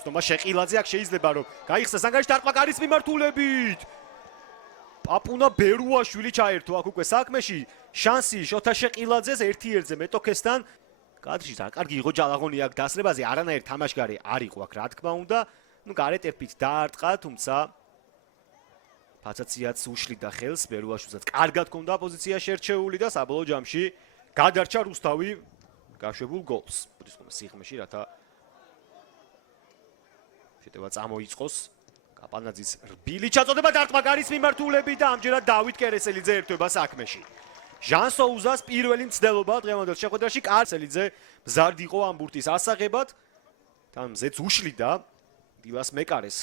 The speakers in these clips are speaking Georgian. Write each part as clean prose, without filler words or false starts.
ცნობა შეყილაძე აქ შეიძლება რომ გაიხსნას ანგარიში დარტყმა კარის მიმართულებით. პაპუნა ბერუაშვილი ჩაერთო აქ უკვე საქმეში. შანსი შოთა შეყილაძეს 1-1-ზე მეტოქესთან. კადრში რა კარგი იყო ჯალაღონი აქ დასრებაზე, არანაირ თამაშგარი არ იყო აქ რა თქმა უნდა. ნუ გარეთ ერფით დაარტყა, თუმცა ფაცაციაც უშლიდა ხელს ბერუაშვილსაც. კარგად ჰქონდა პოზიცია შერჩეული და საბოლოო ჯამში გადარჩა რუსთავი გაშვებულ გოლს. ბუდისტკომის სიღრმეში რათა შეტევა წამოიწყოს. კაპანაძის რბილი ჩაწოდება დარტყმა გარის მიმართულებით და ამჯერად დავით კერესელიძე ერთვება საქმეში. ჟან სოუზას პირველი მცდელობა დღევანდელ შეხვედრაში კერესელიძე მზარდ იყო ამ ბურთის ასაღებად. თან მზეც უშლიდა დილას მეკარეს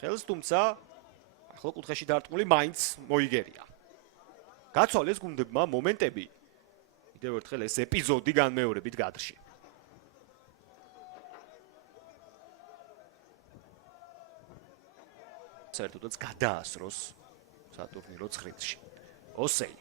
ხელს, თუმცა ახლა კუთხეში დარტყმული მაინც მოიგერია. გაცვალეს გუნდებმა მომენტები. კიდევ ერთხელ ეს ეპიზოდი განმეორებით კადრში. საერთოდაც გადაასროს სატურნირო ცხრილში. ოსეი.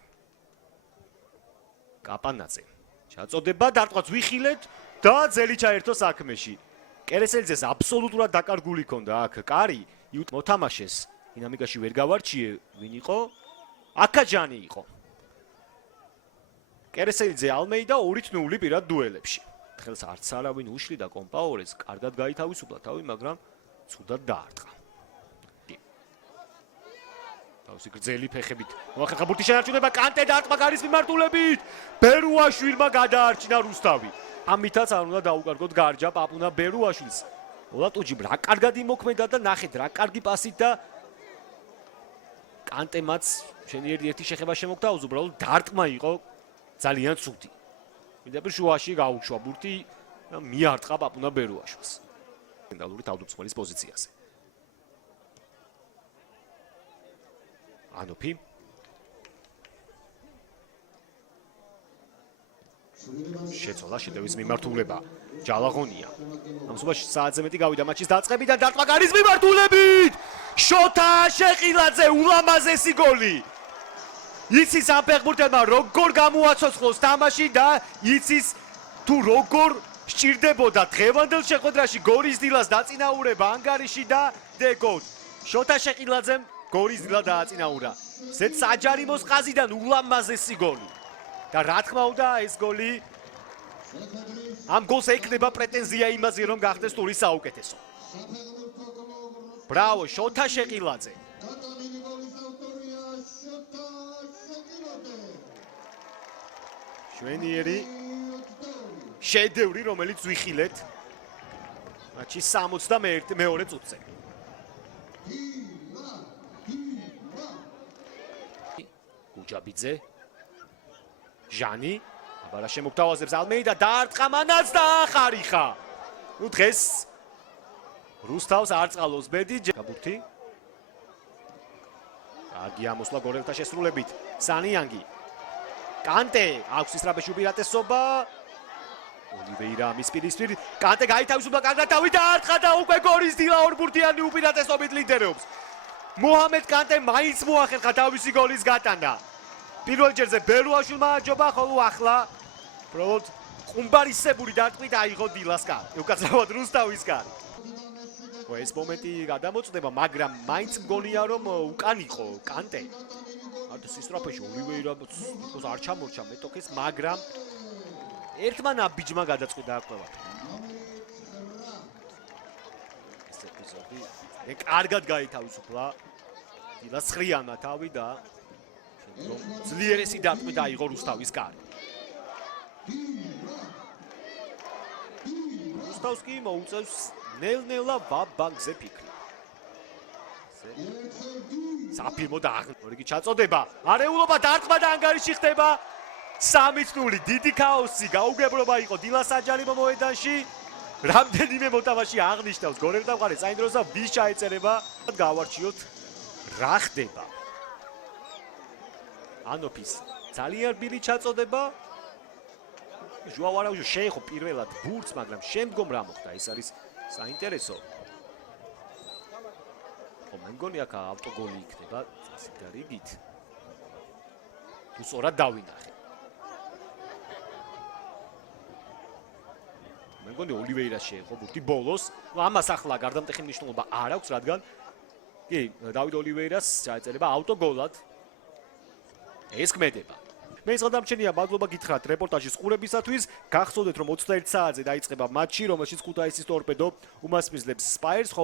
კაპანაძე. ჩაწოდება დარტყმაც ვიხილეთ და ძელი ჩაერთო საქმეში. კერესელიძეს აბსოლუტურად დაკარგული ჰქონდა აქ კარი, მოთამაშეს დინამიკაში ვერ გავარჩიე, ვინ იყო? აკაჯანი იყო. კერესელიძე ალმეიდა 2-0 პირად დუელებში. ხელს არც არავინ უშლიდა კომპაორეს, კარგად გაითავისუფლა თავი, მაგრამ ცუდად დაარტყა. თავისი გრძელი ფეხებით მოახერხა ბურთის შენარჩუნება, კანტე დარტყმა გარის მიმართულებით. ბერუაშვილმა გადაარჩინა რუსთავი. ამითაც არ უნდა დაუკარგოთ გარჯა პაპუნა ბერუაშვილს. ოლატუჯიმ რა კარგად იმოქმედა და ნახეთ რა კარგი პასით და კანტემაც შენი ერთი შეხება შემოგდა, უბრალოდ დარტყმა იყო ძალიან ცუდი. მიდაპირ შუაში გაუშვა ბურთი და მიარტყა პაპუნა ბერუაშვილს. ცენტრალური თავდამსხმელის პოზიციაზე. ანოფი შეცვალა შეტევის მიმართულება ჯალაღონია. ამ სუბაში საათზე მეტი გავიდა მატჩის დაწყებიდან დარტყმა გარის მიმართულებით. შოთა შეყილაძე ულამაზესი გოლი. იცის ამ ფეხბურთელმა როგორ გამოაცოცხლოს თამაში და იცის თუ როგორ სჭირდებოდა დღევანდელ შეხვედრაში გორის დილას დაწინაურება ანგარიში და დეგოთ. შოთა შეყილაძემ გორის დილა დააწინაურა. ზედ საჯარიმოს ყაზიდან ულამაზესი გოლი. და რა თქმა უნდა ეს გოლი ამ გოლს ექნება პრეტენზია იმაზე რომ გახდეს ტურის საუკეთესო. ბრავო შოთა შეყილაძე. შვენიერი შედევრი რომელიც ვიხილეთ მატჩის 61 წუთზე. გუჯაბიძე ჟანი აბარა შემოგთავაზებს ალმეიდა დაარტყა მანაც და ახარიხა. ნუ დღეს რუსთავს არ წყალოს ბედი გაბურთი. კარგი ამოსვლა გორელთა შესრულებით. სანიანგი. კანტე აქვს ისრაბეში უპირატესობა. ოლივეირა ამის პირისპირ. კანტე გაითავისუფლა კარგად თავი დაარტყა და უკვე გორის დილა ორბურთიანი უპირატესობით ლიდერობს. მოჰამედ კანტე მაინც მოახერხა თავისი გოლის გატანა. პირველ ჯერზე ბერუაშვილმა აჯობა, ხოლო ახლა უბრალოდ ყუმბარისებური დარტყმით აიღო დილას კარი. უკაცრავად რუსთავის კარი. ეს მომენტი გადამოწდება, მაგრამ მაინც მგონია რომ უკან იყო კანტე. არც სისტრაფეში ოლივეირა არ ჩამორჩა მეტოქეს, მაგრამ ერთმა ნაბიჯმა გადაწყვიტა აკვლევად. ეს ეპიზოდი კარგად გაითავისუფლა დილას ხრიანმა თავი და ძლიერესი დარტყმით აიღო რუსთავის კარი. რუსთავს კი მოუწევს ნელ-ნელა ვაბანგზე ფიქრი. საფირმო და აღნიშნული ჩაწოდება. არეულობა დარტყმა და ანგარიში ხდება 3-0. დიდი ქაოსი გაუგებრობა იყო დილას საჯარიმო მოედანში. რამდენიმე მოთამაშე აღნიშნავს გორელთა მხარე საინტერესო ვის ჩაეწერება. გავარჩიოთ რა ხდება. ანოფის ძალიან რბილი ჩაწოდება. ჟუაო არაუჟო შეეხო პირველად ბურთს, მაგრამ შემდგომ რა მოხდა, ეს არის საინტერესო. მე მგონი აქ ავტოგოლი იქნება წასით და რიგით. თუ სწორად დავინახე. მე მგონი ოლივეირას შეეხო ბურთი ბოლოს. ამას ახლა გარდამტეხი მნიშვნელობა არ აქვს, რადგან კი, დავით ოლივეირას ჩაეწერება ავტოგოლად. ეს გმედება. მე ის გადამჩენია, მადლობა გითხრათ რეპორტაჟის ყურებისათვის. გახსოვდეთ, რომ 21 საათზე დაიწყება მატჩი, რომელშიც ქუთაისის ტორპედო უმასპინძლებს სპაიერს.